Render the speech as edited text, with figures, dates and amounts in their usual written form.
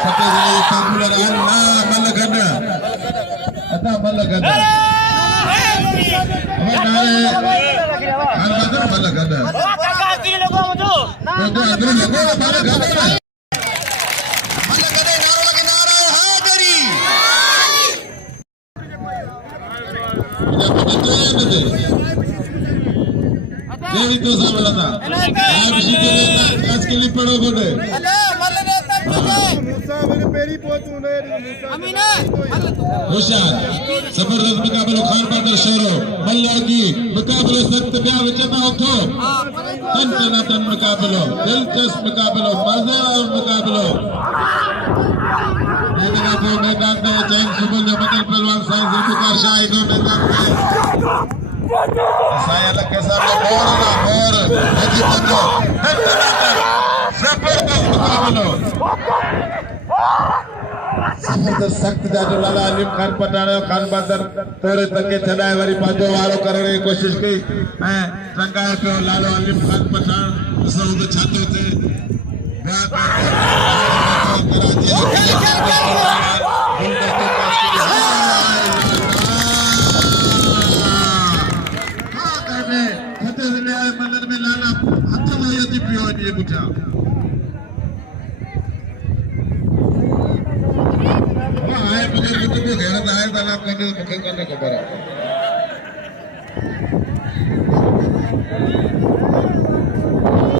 Seperti popular Allah malakana. Ada malakana. Apa nama malakana? Itu agri logo malakana. Malakana nara lagi nara hadari. Apa itu yang itu? Jadi itu sama lata. Habis itu आज के लिए पढ़ो बोले होशियार जबरदस्त मुकाबलो खान बहादुर sorrow मल्ला की मुकाबलो सख्त ब्याह विचता उठो तन मुकाबलो दिलचस्प मुकाबलो मजेदार मुकाबलो मैदान में जैन सुबह जो बदल पहलवान साइंस जुल्फिकार शाहिद मैदान में saya lagi sama bor haji Bando जबरदस्त सख्त जादू लाला अलीम खान पठाने खान बहादुर तोरे तक चढ़ाए वाली पांचों वालों करने की कोशिश की हैं रंगाए पे लालो अलीम खान पठान सब छाते थे मंदिर में लाला हथ में पियो ये बुझा आए मगर वो तो घेरा आए तालाब करने मुखे करने खबर है